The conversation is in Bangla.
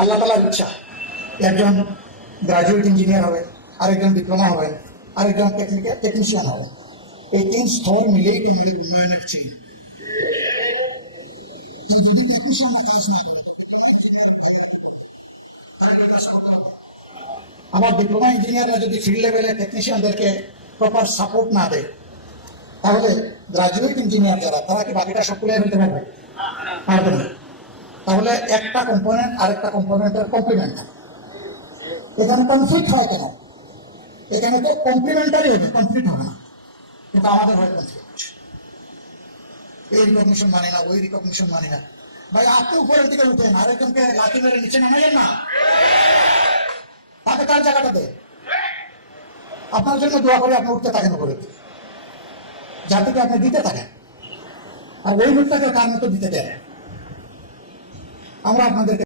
আল্লাহ তাআলার ইচ্ছা একজন গ্রাজুয়েট ইঞ্জিনিয়ার হবে, আরেকজন ডিপ্লোমা হবে, আরেকজন টেকনিশিয়ান হবে। এই তিন স্তর মিলেই কিন্তু উন্নয়নের চিহ্ন। যদি টেকনিশিয়ান না কাজ না করে, আমার ডিপ্লোমা ইঞ্জিনিয়াররা যদি ফিল্ড লেভেলে টেকনিশিয়ানদেরকে প্রপার সাপোর্ট না দেয়, তাহলে গ্রাজুয়েট ইঞ্জিনিয়ার যারা, তারা কি বাকিটা সব ক্লিয়ার হতে পারবে? পারবে না। তাহলে একটা কম্পোনেন্ট আরেকটা কম্পোনেন্টের কমপ্লিমেন্ট। এখানে কনফ্লিক্ট হয় কেন? এখানে তো কমপ্লিমেন্টারি হবে, কনফ্লিক্ট হবে না। কিন্তু আমাদের হয় কনফ্লিক্ট। এই রিকগনিশন মানি না, ওই রিকগনিশন মানি না। ভাই আপনি উপরের দিকে উঠেন, আরেকজনকে লাঠি মেরে নিচে নামাইয়েন না। তাকে তার জায়গাটা দেয়। আপনার জন্য দোয়া করে আপনি উঠতে থাকেন উপরে, জাতিকে আপনি দিতে থাকেন, আর ওই মুখটাকে কার মতো দিতে দেন। আমরা আপনাদেরকে